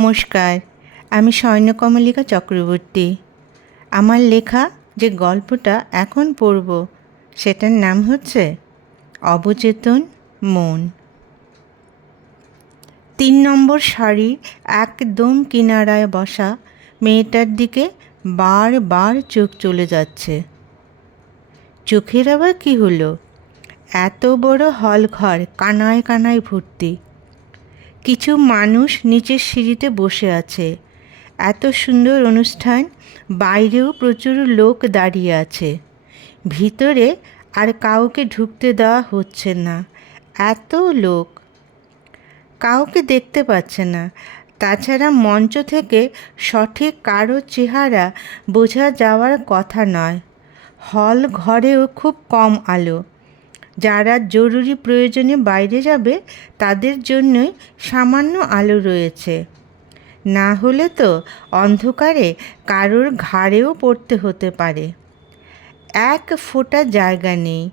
নমস্কার, আমি স্বর্ণকমলিকা চক্রবর্তী। আমার লেখা যে গল্পটা এখন পড়ব সেটার নাম হচ্ছে অবচেতন মন। ৩ নম্বর সারির একদম কিনারায় বসা মেয়েটার দিকে বারবার চোখ চলে যাচ্ছে। চোখের আবার কী হলো? এত বড় হল ঘর কানায় কানায় ভর্তি। কিছু মানুষ নিচের সিঁড়িতে বসে আছে। এত সুন্দর অনুষ্ঠান, বাইরেও প্রচুর লোক দাঁড়িয়ে আছে। ভিতরে আর কাউকে ঢুকতে দেওয়া হচ্ছে না, এত লোক। কাউকে দেখতে পাচ্ছে না। তাছাড়া মঞ্চ থেকে সঠিক কারো চেহারা বোঝা যাওয়ার কথা নয়। হল ঘরেও খুব কম আলো। যারা জরুরি প্রয়োজনে বাইরে যাবে তাদের জন্যই সামান্য আলো রয়েছে। না হলে তো অন্ধকারে কারোর ঘাড়েও পড়তে হতে পারে। এক ফোঁটা জায়গা নেই,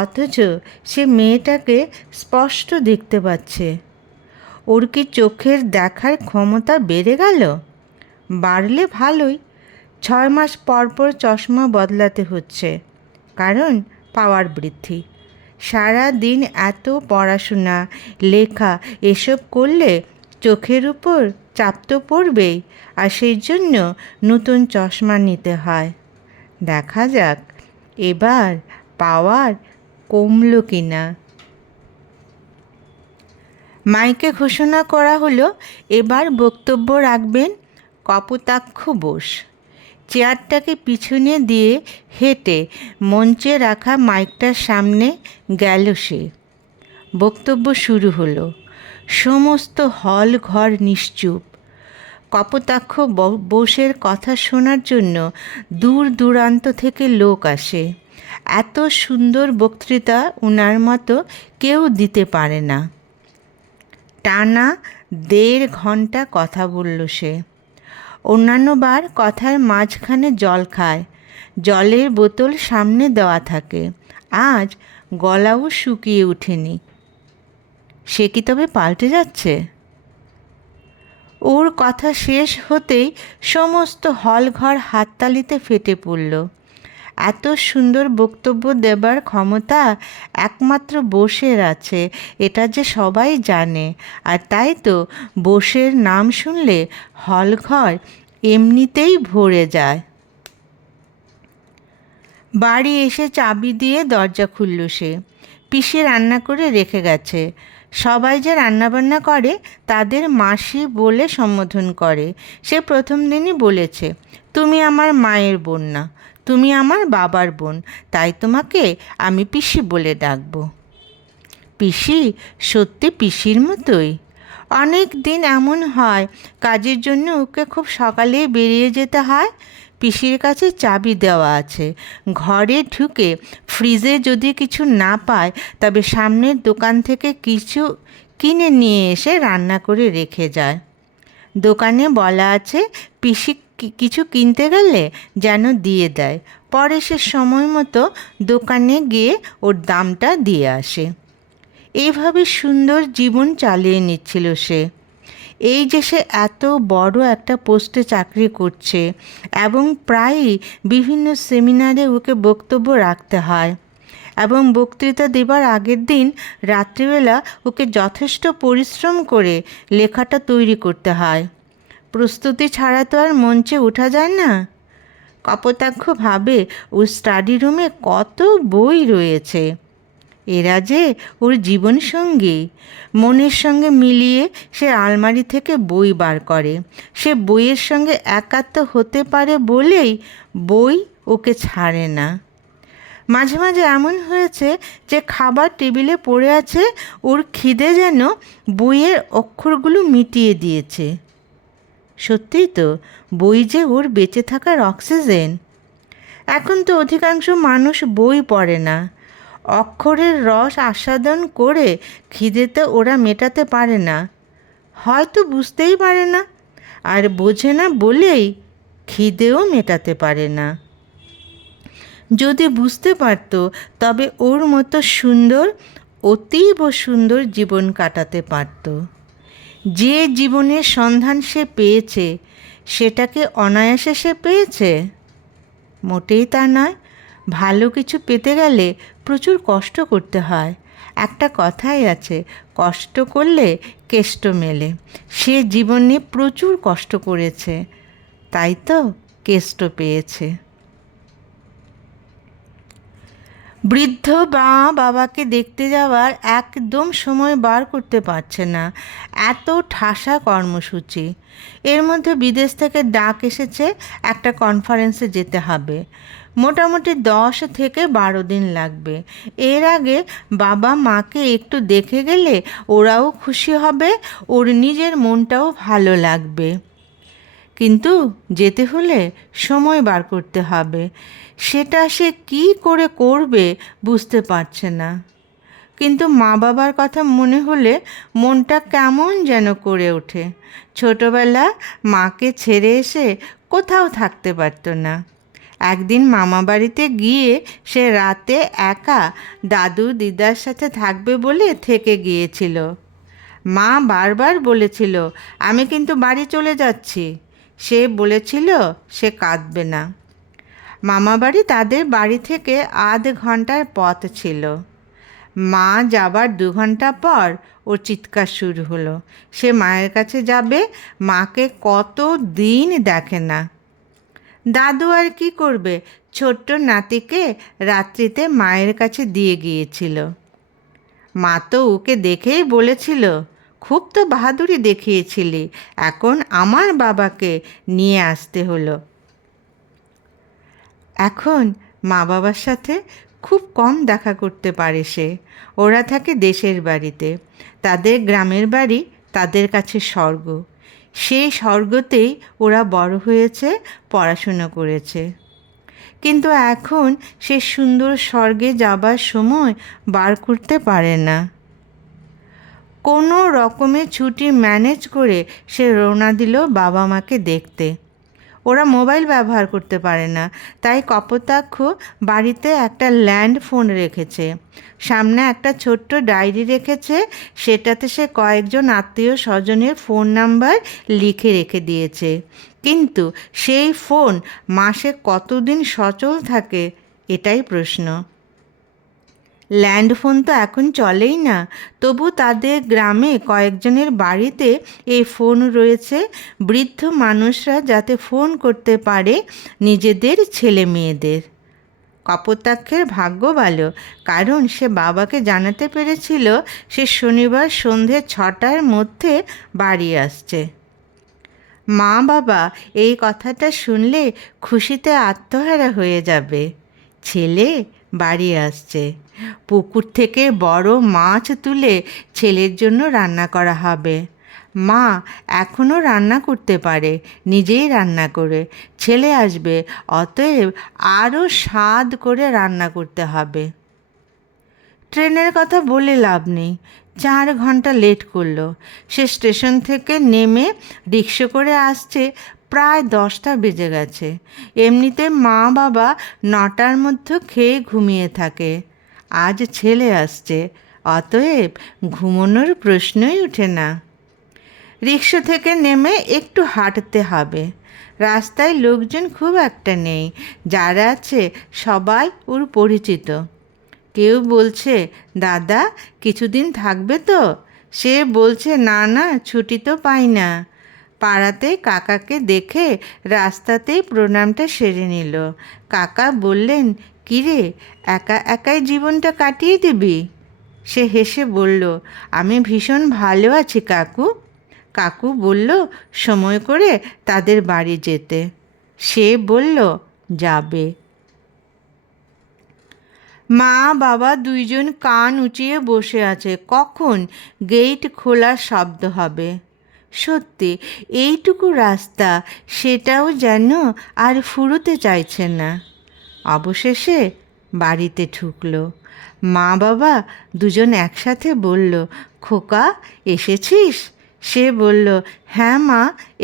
অথচ সে মেয়েটাকে স্পষ্ট দেখতে পাচ্ছে। ওর কি চোখের দেখার ক্ষমতা বেড়ে গেল? বাড়লে ভালোই। 6 মাস পর পর চশমা বদলাতে হচ্ছে, কারণ পাওয়ার বৃদ্ধি। সারা দিন এত পড়াশোনা, লেখা এসব করলে চোখের উপর চাপ তো পড়বেই, আর সেই জন্য নতুন চশমা নিতে হয়। দেখা যাক এবার পাওয়ার কমলো কি না। মাইকে ঘোষণা করা হলো, এবার বক্তব্য রাখবেন কপোতাক্ষ বোস। চেয়ারটাকে পিছনে দিয়ে হেঁটে মঞ্চে রাখা মাইকটার সামনে গেল সে। বক্তব্য শুরু হলো। সমস্ত হল ঘর নিশ্চুপ। কপোতাক্ষ বোসের কথা শোনার জন্য দূর দূরান্ত থেকে লোক আসে। এত সুন্দর বক্তৃতা ওনার মতো কেউ দিতে পারে না। টানা 1.5 ঘন্টা কথা বলল সে। অন্যান্যবার কথার মাঝখানে জল খায়, জলের বোতল সামনে দেওয়া থাকে। আজ গলাও শুকিয়ে ওঠেনি। সে কি তবে পাল্টে যাচ্ছে? ওর কথা শেষ হতেই সমস্ত হলঘর হাততালিতে ফেটে পড়ল। এত সুন্দর বক্তব্য দেবার ক্ষমতা একমাত্র বোসের আছে, এটা যে সবাই জানে। আর তাই তো বোসের নাম শুনলে হলঘর এমনিতেই ভরে যায়। বাড়ি এসে চাবি দিয়ে দরজা খুলল সে। পিসি রান্না করে রেখে গেছে। সবাই যে রান্নাবান্না করে তাদের মাসি বলে সম্বোধন করে। সে প্রথম দিনই বলেছে, তুমি আমার মায়ের বোন না, তুমি আমার বাবার বোন, তাই তোমাকে আমি পিসি বলে ডাকবো। পিসি সত্যি পিসির মতোই। অনেক দিন এমন হয় কাজের জন্য ওকে খুব সকালেই বেরিয়ে যেতে হয়। পিসির কাছে চাবি দেওয়া আছে। ঘরে ঢুকে ফ্রিজে যদি কিছু না পায় তবে সামনের দোকান থেকে কিছু কিনে নিয়ে এসে রান্না করে রেখে যায়। দোকানে বলা আছে পিসি কিছু কিনতে গেলে যেন দিয়ে দেয়। পরে সে সময় মতো দোকানে গিয়ে ওর দামটা দিয়ে আসে। এইভাবে সুন্দর জীবন চালিয়ে নিচ্ছিল সে। এই যে সে এত বড় একটা পোস্টে চাকরি করছে এবং প্রায়ই বিভিন্ন সেমিনারে ওকে বক্তব্য রাখতে হয়, এবং বক্তৃতা দেবার আগের দিন রাত্রিবেলা ওকে যথেষ্ট পরিশ্রম করে লেখাটা তৈরি করতে হয়। প্রস্তুতি ছাড়া তো আর মঞ্চে ওঠা যায় না। কপোতাক্ষ ভাবে ওর স্টাডি রুমে কত বই রয়েছে। এরা যে ওর জীবনসঙ্গী। মনের সঙ্গে মিলিয়ে সে আলমারি থেকে বই বার করে। সে বইয়ের সঙ্গে একাত্ম হতে পারে বলেই বই ওকে ছাড়ে না। মাঝে মাঝে এমন হয়েছে যে খাবার টেবিলে পড়ে আছে, ওর খিদে যেন বইয়ের অক্ষরগুলো মিটিয়ে দিয়েছে। সত্যিই তো, বই যে ওর বেঁচে থাকার অক্সিজেন। এখন তো অধিকাংশ মানুষ বই পড়ে না। অক্ষরের রস আস্বাদন করে খিদেতে ওরা মেটাতে পারে না, হয়তো বুঝতেই পারে না, আর বোঝে না বলেই খিদেও মেটাতে পারে না। যদি বুঝতে পারত তবে ওর মতো সুন্দর, অতীব সুন্দর জীবন কাটাতে পারত। যে জীবনের সন্ধান সে পেয়েছে সেটাকে অনায়াসে সে পেয়েছে? মোটেই তা নয়। ভালো কিছু পেতে গেলে প্রচুর কষ্ট করতে হয়। একটা কথাই আছে, কষ্ট করলে কেষ্ট মেলে। সে জীবনে প্রচুর কষ্ট করেছে, তাই তো কেষ্ট পেয়েছে। বৃদ্ধ বাবাকে দেখতে যাওয়ার একদম সময় বার করতে পারছে না, এত ঠাসা কর্মসূচি। এর মধ্যে বিদেশ থেকে ডাক এসেছে, একটা কনফারেন্সে যেতে হবে। মোটামুটি 10 থেকে 12 দিন লাগবে। এর আগে বাবা মাকে একটু দেখে গেলে ওরাও খুশি হবে, ওর নিজের মনটাও ভালো লাগবে। কিন্তু যেতে হলে সময় বার করতে হবে। সেটা সে কী করে করবে বুঝতে পারছে না। কিন্তু মা বাবার কথা মনে হলে মনটা কেমন যেন করে ওঠে। ছোটবেলা মাকে ছেড়ে এসে কোথাও থাকতে পারতো না। একদিন মামা বাড়িতে গিয়ে সে রাতে একা দাদু দিদার সাথে থাকবে বলে থেকে গিয়েছিল। মা বারবার বলেছিল, আমি কিন্তু বাড়ি চলে যাচ্ছি। সে বলেছিল সে কাঁদবে না। মামাবাড়ি তাদের বাড়ি থেকে আধ ঘন্টার পথ ছিল। মা যাবার 2 ঘন্টা পর ওর চিৎকার শুরু হলো। সে মায়ের কাছে যাবে, মাকে কত দিন দেখে না। দাদু আর কি করবে, ছোট্ট নাতিকে রাত্রিতে মায়ের কাছে দিয়ে গিয়েছিল। মা তো ওকে দেখেই বলেছিল, খুব তো বাহাদুরি দেখিয়েছিলি, এখন আমার বাবাকে নিয়ে আসতে হলো। এখন মা বাবার সাথে খুব কম দেখা করতে পারে সে। ওরা থাকে দেশের বাড়িতে। তাদের গ্রামের বাড়ি তাদের কাছে স্বর্গ। সেই স্বর্গতেই ওরা বড় হয়েছে, পড়াশুনো করেছে। কিন্তু এখন সে সুন্দর স্বর্গে যাবার সময় বার করতে পারে না। কোনো রকমে ছুটি ম্যানেজ করে সে রওনা দিল বাবা মাকে দেখতে। ওরা মোবাইল ব্যবহার করতে পারে না, তাই কপোতাক্ষ বাড়িতে একটা ল্যান্ড ফোন রেখেছে। সামনে একটা ছোট্ট ডায়েরি রেখেছে, সেটাতে সে কয়েকজন আত্মীয় স্বজনের ফোন নাম্বার লিখে রেখে দিয়েছে। কিন্তু সেই ফোন মাসে কতদিন সচল থাকে, এটাই প্রশ্ন। ল্যান্ড ফোন তো এখন চলেই না, তবু তাদের গ্রামে কয়েকজনের বাড়িতে এই ফোন রয়েছে, বৃদ্ধ মানুষরা যাতে ফোন করতে পারে নিজেদের ছেলে মেয়েদের। কপোতাক্ষের ভাগ্য ভালো, কারণ সে বাবাকে জানাতে পেরেছিল সে শনিবার সন্ধে 6টার মধ্যে বাড়ি আসছে। মা বাবা এই কথাটা শুনলে খুশিতে আত্মহারা হয়ে যাবে। ছেলে বাড়ি আসছে। পুকুর থেকে বড় মাছ তুলে ছেলের জন্য রান্না করা হবে। মা এখনও রান্না করতে পারে, নিজেই রান্না করে। ছেলে আসবে, অতএব আরও স্বাদ করে রান্না করতে হবে। ট্রেনের কথা বলে লাভ নেই, 4 ঘন্টা লেট করলো। সে স্টেশন থেকে নেমে রিক্সা করে আসছে, প্রায় 10টা বেজে গেছে। এমনিতে মা বাবা 9টার মধ্যে খেয়ে ঘুমিয়ে থাকে। আজ ছেলে আসছে, অতএব ঘুমানোর প্রশ্নই ওঠে না। রিক্সা থেকে নেমে একটু হাঁটতে হবে। রাস্তায় লোকজন খুব একটা নেই, যারা আছে সবাই ওর পরিচিত। কেউ বলছে, দাদা কিছুদিন থাকবে তো? সে বলছে, না না, ছুটি তো পাই না। পাড়াতে কাকাকে দেখে রাস্তাতেই প্রণামটা সেরে নিল। কাকা বললেন, কিরে, একা একাই জীবনটা কাটিয়ে দিবি? সে হেসে বলল, আমি ভীষণ ভালো আছি কাকু। কাকু বলল সময় করে তাদের বাড়ি যেতে। সে বলল, যাবে। মা বাবা দুইজন কান উঁচিয়ে বসে আছে, কখন গেট খোলার শব্দ হবে। সত্যি এইটুকু রাস্তা, সেটাও যেন আর ফুরোতে চাইছে না। অবশেষে বাড়িতে ঢুকলো। মা বাবা দুজন একসাথে বলল, খোকা এসেছিস? সে বলল, হ্যাঁ মা,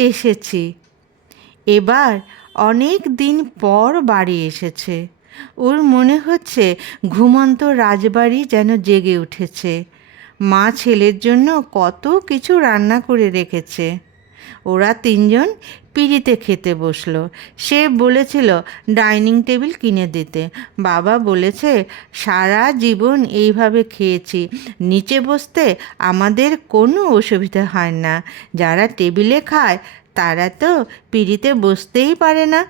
এসেছি। এবার অনেক দিন পর বাড়ি এসেছে। ওর মনে হচ্ছে ঘুমন্ত রাজবাড়ি যেন জেগে উঠেছে। মা ছেলের জন্য কত কিছু রান্না করে রেখেছে। ওরা তিনজন পিঁড়িতে খেতে বসলো। সে বলেছিল ডাইনিং টেবিল কিনে দিতে। বাবা বলেছে সারা জীবন এইভাবে খেয়েছি, নিচে বসতে আমাদের কোনো অসুবিধা হয় না। যারা টেবিলে খায় তারা তো পিঁড়িতে বসতেই পারে না।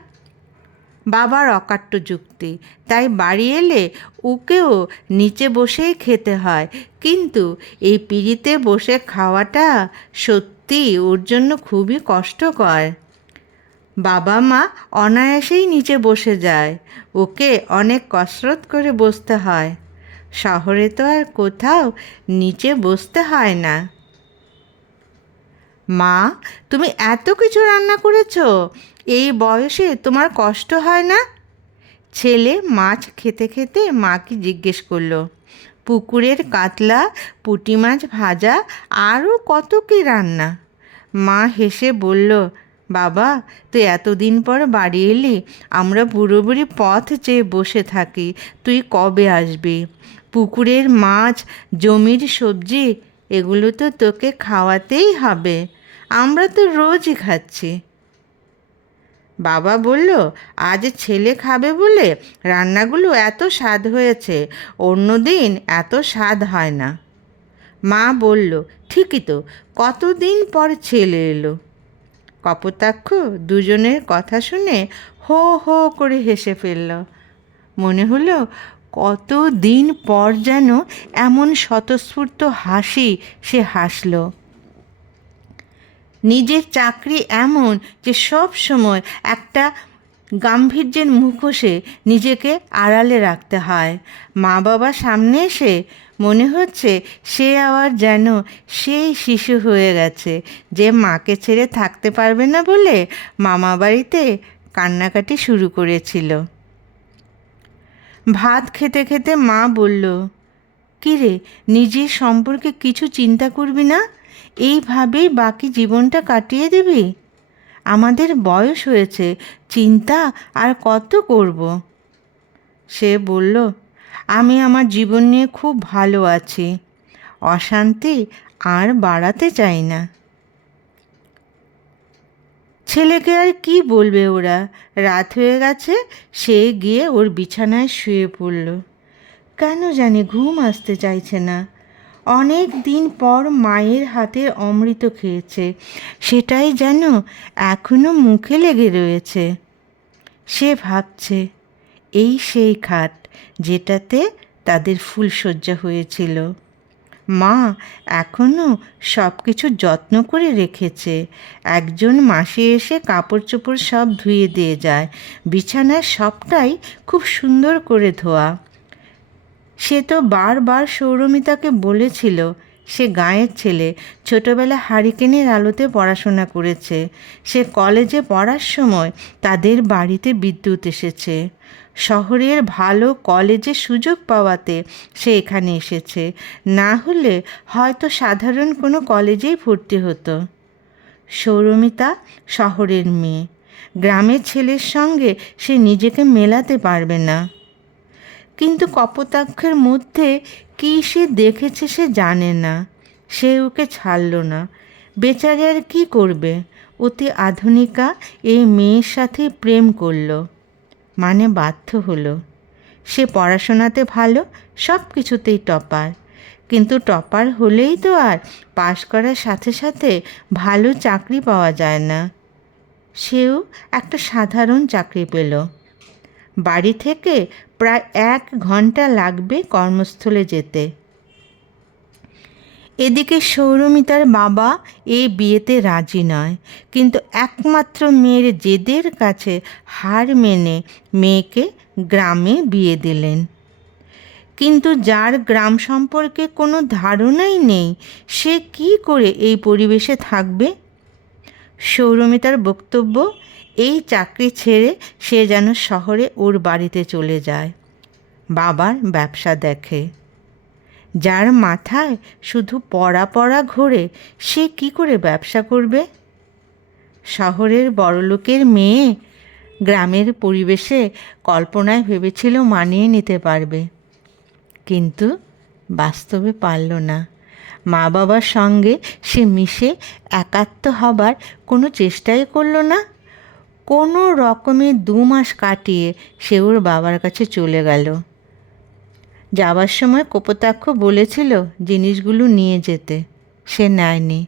বাবার অকাট্য যুক্তি, তাই বাড়ি এলে ওকেও নিচে বসেই খেতে হয়। কিন্তু এই পিঁড়িতে বসে খাওয়াটা সত্যি ওর জন্য খুবই কষ্টকর। বাবা মা অনায়াসেই নিচে বসে যায়, ওকে অনেক কসরত করে বসতে হয়। শহরে তো আর কোথাও নিচে বসতে হয় না। মা, তুমি এত কিছু রান্না করেছো, এই বয়সে তোমার কষ্ট হয় না? ছেলে মাছ খেতে খেতে মাকে জিজ্ঞেস করলো। পুকুরের কাতলা, পুঁটি মাছ ভাজা, আরও কত কী রান্না। মা হেসে বলল, বাবা তুই এতদিন পর বাড়ি এলি, আমরা বুড়ো বুড়ি পথ চেয়ে বসে থাকি তুই কবে আসবি। পুকুরের মাছ, জমির সবজি, এগুলো তো তোকে খাওয়াতেই হবে। আমরা তো রোজই খাচ্ছি। বাবা বলল, আজ ছেলে খাবে বলে রান্নাগুলো এত স্বাদ হয়েছে, অন্যদিন এত স্বাদ হয় না। মা বলল, ঠিকই তো, কতদিন পর ছেলে এলো। কপোতাক্ষ দুজনের কথা শুনে হো হো করে হেসে ফেলল। মনে হলো কতদিন পর যেন এমন স্বতঃস্ফূর্ত হাসি সে হাসল। নিজের চাকরি এমন যে সব সময় একটা গাম্ভীর্যের মুখোশে নিজেকে আড়ালে রাখতে হয়। মা বাবার সামনে এসে মনে হচ্ছে সে আবার যেন সেই শিশু হয়ে গেছে যে মাকে ছেড়ে থাকতে পারবে না বলে মামা বাড়িতে কান্নাকাটি শুরু করেছিল। ভাত খেতে খেতে মা বলল, কী রে, নিজের সম্পর্কে কিছু চিন্তা করবি না? এইভাবেই বাকি জীবনটা কাটিয়ে দিবি? আমাদের বয়স হয়েছে, চিন্তা আর কত করব? সে বলল, আমি আমার জীবন নিয়ে খুব ভালো আছি, অশান্তি আর বাড়াতে চাই না। ছেলেকে আর কি বলবে ওরা, রাত হয়ে গেছে। সে গিয়ে ওর বিছানায় শুয়ে পড়ল। কেন জানি ঘুম আসতে চাইছে না। অনেক দিন পর মায়ের হাতের অমৃত খেয়েছে, সেটাই যেন এখনো মুখে লেগে রয়েছে। সে ভাবছে, এই সেই খাট যেটাতে তাদের ফুলশয্যা হয়েছিল। মা এখনও সব কিছু যত্ন করে রেখেছে। একজন মাসি এসে কাপড় চোপড় সব ধুয়ে দিয়ে যায়। বিছানার সবটাই খুব সুন্দর করে ধোয়া। সে তো বারবার সৌরমিতাকে বলেছিল সে গাঁয়ের ছেলে, ছোটোবেলা হারিকেনের আলোতে পড়াশোনা করেছে। সে কলেজে পড়ার সময় তাদের বাড়িতে বিদ্যুৎ এসেছে। শহরের ভালো কলেজে সুযোগ পাওয়াতে সে এখানে এসেছে, না হলে হয়তো সাধারণ কোনো কলেজেই ভর্তি হতো। সৌরমিতা শহরের মেয়ে, গ্রামের ছেলের সঙ্গে সে নিজেকে মেলাতে পারবে না। কিন্তু কপোতাক্ষের মধ্যে কী সে দেখেছে সে জানে না। সে ওকে ছাড়ল না। বেচারি আর কী করবে? অতি আধুনিকা এই মেয়ের সাথে প্রেম করল, মানে বাধ্য হলো। সে পড়াশোনাতে ভালো, সব কিছুতেই টপার। কিন্তু টপার হলেই তো আর পাশ করার সাথে সাথে ভালো চাকরি পাওয়া যায় না। সেও একটা সাধারণ চাকরি পেল। বাড়ি থেকে প্রায় 1 ঘন্টা লাগবে কর্মস্থলে যেতে। এদিকে সৌরমিতার বাবা এই বিয়েতে রাজি নয়, কিন্তু একমাত্র মেয়ের জেদের কাছে হার মেনে মেয়েকে গ্রামে বিয়ে দিলেন। কিন্তু যার গ্রাম সম্পর্কে কোনো ধারণাই নেই, সে কি করে এই পরিবেশে থাকবে? সৌরমিতার বক্তব্য, এই চাকরি ছেড়ে সে যেন শহরে ওর বাড়িতে চলে যায়, বাবার ব্যবসা দেখে। যার মাথায় শুধু পড়া পড়া ঘোরে, সে কি করে ব্যবসা করবে? শহরের বড়লোকের মেয়ে গ্রামের পরিবেশে কল্পনায় ভেবেছিল মানিয়ে নিতে পারবে, কিন্তু বাস্তবে পারল না। মা বাবার সঙ্গে সে মিশে একাত্ম হবার কোনো চেষ্টাই করল না। কোনো রকমে 2 মাস কাটিয়ে সে ওর বাবার কাছে চলে গেল। যাবার সময় কপোতাক্ষ বলেছিল জিনিসগুলো নিয়ে যেতে, সে নেয়নি।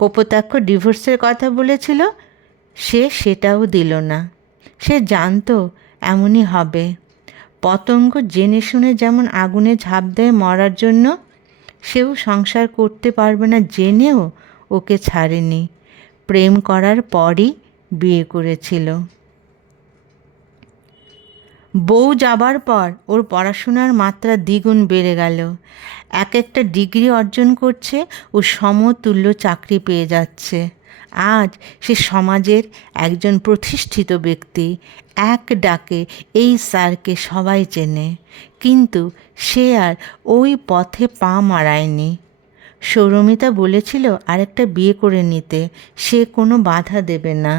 কপোতাক্ষ ডিভোর্সের কথা বলেছিল, সে সেটাও দিল না। সে জানতো এমনই হবে। পতঙ্গ জেনে শুনে যেমন আগুনে ঝাঁপ দেয় মরার জন্য, সেও সংসার করতে পারবে না জেনেও ওকে ছাড়েনি। প্রেম করার পরই বিয়ে করেছিল। বউ যাবার পর ওর পড়াশোনার মাত্রা দ্বিগুণ বেড়ে গেল। এক একটা ডিগ্রি অর্জন করছে, ও সমতুল্য চাকরি পেয়ে যাচ্ছে। আজ সে সমাজের একজন প্রতিষ্ঠিত ব্যক্তি। এক ডাকে এই স্যারকে সবাই চেনে। কিন্তু সে আর ওই পথে পা মারায়নি। সৌরমিতা বলেছিল আরেকটা বিয়ে করে নিতে, সে কোনো বাধা দেবে না।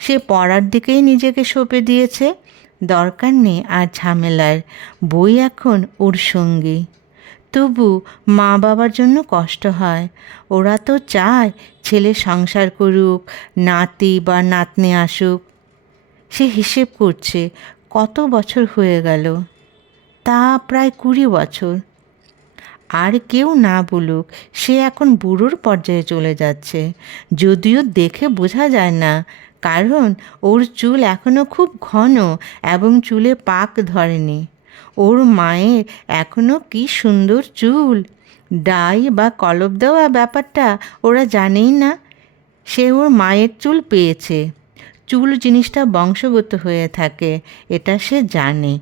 সে পড়ার দিকেই নিজেকে সঁপে দিয়েছে। দরকার নেই আর ঝামেলার। বই এখন ওর সঙ্গী। তবু মা বাবার জন্য কষ্ট হয়। ওরা তো চায় ছেলে সংসার করুক, নাতি বা নাতনি আসুক। সে হিসেব করছে কত বছর হয়ে গেল। তা প্রায় 20 বছর। আর কেউ না বলুক, সে এখন বুড়োর পর্যায়ে চলে যাচ্ছে। যদিও দেখে বোঝা যায় না, কারণ ওর চুল এখনও খুব ঘন এবং চুলে পাক ধরেনি। ওর মায়ের এখনও কি সুন্দর চুল। ডাই বা কলপ দেওয়া ব্যাপারটা ওরা জানেই না। সে ওর মায়ের চুল পেয়েছে। চুল জিনিসটা বংশগত হয়ে থাকে, এটা সে জানে।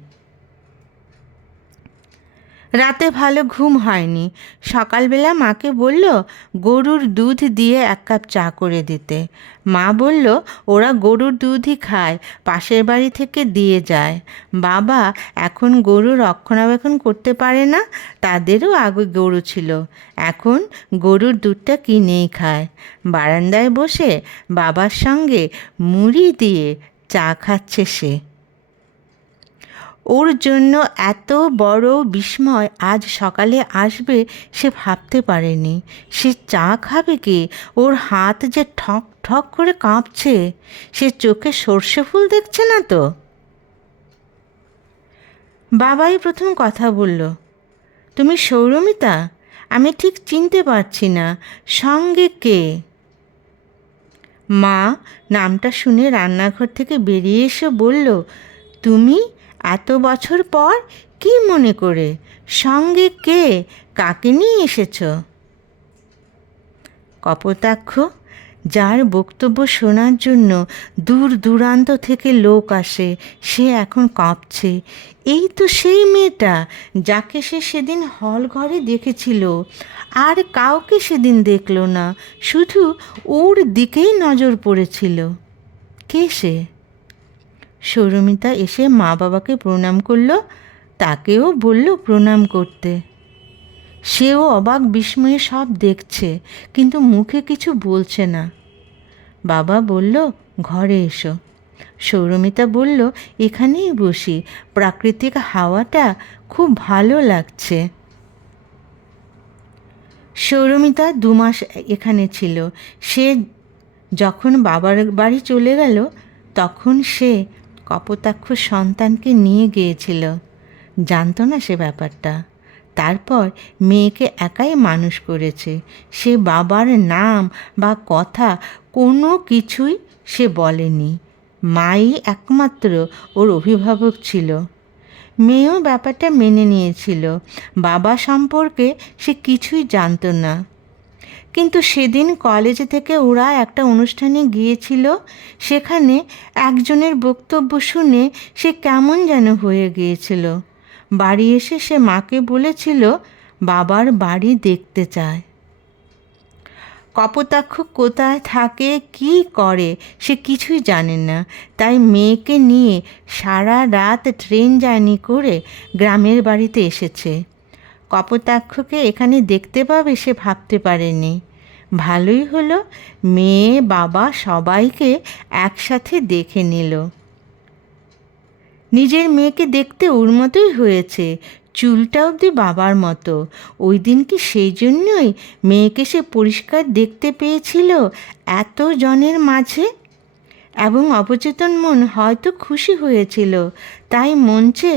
রাতে ভালো ঘুম হয়নি। সকালবেলা মাকে বলল গরুর দুধ দিয়ে 1 কাপ চা করে দিতে। মা বলল ওরা গরুর দুধই খায়, পাশের বাড়ি থেকে দিয়ে যায়। বাবা এখন গরু রক্ষণাবেক্ষণ করতে পারে না, তাদেরও আগে গরু ছিল, এখন গরুর দুধটা কিনেই খায়। বারান্দায় বসে বাবার সঙ্গে মুড়ি দিয়ে চা খাচ্ছে সে। ওর জন্য এত বড় বিস্ময় আজ সকালে আসবে সে ভাবতে পারেনি। সে চা খাবে কি? ওর হাত যে ঠক ঠক করে কাঁপছে। সে চোখে সর্ষে ফুল দেখছে না তো? বাবাই প্রথম কথা বলল, তুমি সৌরমিতা? আমি ঠিক চিনতে পারছি না, সঙ্গে কে? মা নামটা শুনে রান্নাঘর থেকে বেরিয়ে এসে বলল, তুমি এত বছর পর কি মনে করে? সঙ্গে কে? কাকে নিয়ে এসেছ? কপোতাক্ষ, যার বক্তব্য শোনার জন্য দূর দূরান্ত থেকে লোক আসে, সে এখন কাঁপছে। এই তো সেই মেয়েটা যাকে সে সেদিন হল ঘরে দেখেছিল। আর কাউকে সেদিন দেখল না, শুধু ওর দিকেই নজর পড়েছিল। কে সে? সৌরমিতা এসে মা বাবাকে প্রণাম করল, তাকেও বলল প্রণাম করতে। সেও অবাক বিস্ময়ে সব দেখছে, কিন্তু মুখে কিছু বলছে না। বাবা বলল ঘরে এসো। সৌরমিতা বলল এখানেই বসি, প্রাকৃতিক হাওয়াটা খুব ভালো লাগছে। সৌরমিতা 2 মাস এখানে ছিল। সে যখন বাবার বাড়ি চলে গেল, তখন সে কপোতাক্ষ সন্তানকে নিয়ে গিয়েছিল। জানতো না সে ব্যাপারটা। তারপর মেয়েকে একাই মানুষ করেছে। সে বাবার নাম বা কথা কোনো কিছুই সে বলেনি। মাই একমাত্র ওর অভিভাবক ছিল। মেয়েও ব্যাপারটা মেনে নিয়েছিল। বাবা সম্পর্কে সে কিছুই জানতো না। কিন্তু সেদিন কলেজ থেকে ওরা একটা অনুষ্ঠানে গিয়েছিল। সেখানে একজনের বক্তব্য শুনে সে কেমন যেন হয়ে গিয়েছিল। বাড়ি এসে সে মাকে বলেছিল বাবার বাড়ি দেখতে চায়। কপোতাক্ষ কোথায় থাকে, কি করে, সে কিছুই জানে না। তাই মেয়েকে নিয়ে সারা রাত ট্রেন জার্নি করে গ্রামের বাড়িতে এসেছে। কপোতাক্ষকে এখানে দেখতে পাবে সে ভাবতে পারেনি। ভালোই হলো, মেয়ে বাবা সবাইকে একসাথে দেখে নিল। নিজের মেয়েকে দেখতে ওর মতোই হয়েছে। চুলটা অবধি বাবার মতো। ওই দিন কি সেই জন্যই মেয়েকে সে পরিষ্কার দেখতে পেয়েছিল এত জনের মাঝে? এবং অবচেতন মন হয়তো খুশি হয়েছিল, তাই মঞ্চে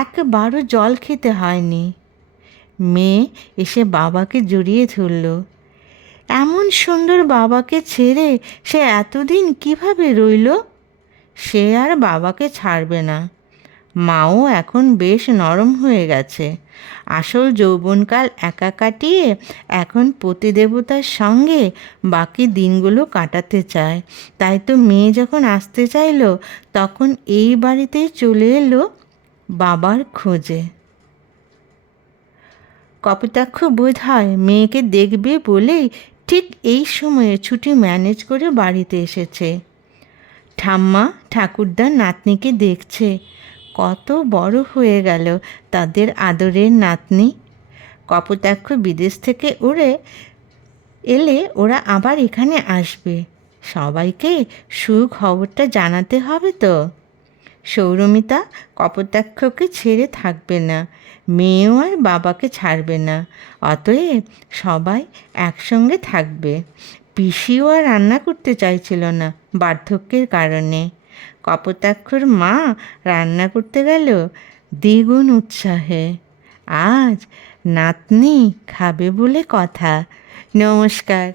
একবারও জল খেতে হয়নি। মেয়ে এসে বাবাকে জড়িয়ে ধরল। এমন সুন্দর বাবাকে ছেড়ে সে এতদিন কিভাবে রইল? সে আর বাবাকে ছাড়বে না। মাও এখন বেশ নরম হয়ে গেছে। আসল যৌবনকাল একা কাটিয়ে এখন পতিদেবতার সঙ্গে বাকি দিনগুলো কাটাতে চায়। তাই তো মেয়ে যখন আসতে চাইল, তখন এই বাড়িতেই চলে এলো বাবার খোঁজে। কপোতাক্ষ বোধ হয় মেয়েকে দেখবে বলেই ঠিক এই সময়ে ছুটি ম্যানেজ করে বাড়িতে এসেছে। ঠাম্মা ঠাকুরদার নাতনিকে দেখছে। কত বড় হয়ে গেল তাদের আদরের নাতনি। কপোতাক্ষ বিদেশ থেকে এলে ওরা আবার এখানে আসবে। সবাইকে সুখবরটা জানাতে হবে তো। সৌরমিতা কপোতাক্ষকে ছেড়ে থাকবে না, মেয়েও আর বাবাকে ছাড়বে না। অতএব সবাই একসঙ্গে থাকবে। পিসিও আর রান্না করতে চাইছিল না বার্ধক্যের কারণে। কপোতাক্ষর মা রান্না করতে গেল দ্বিগুণ উৎসাহে। আজ নাতনি খাবে বলে কথা। নমস্কার।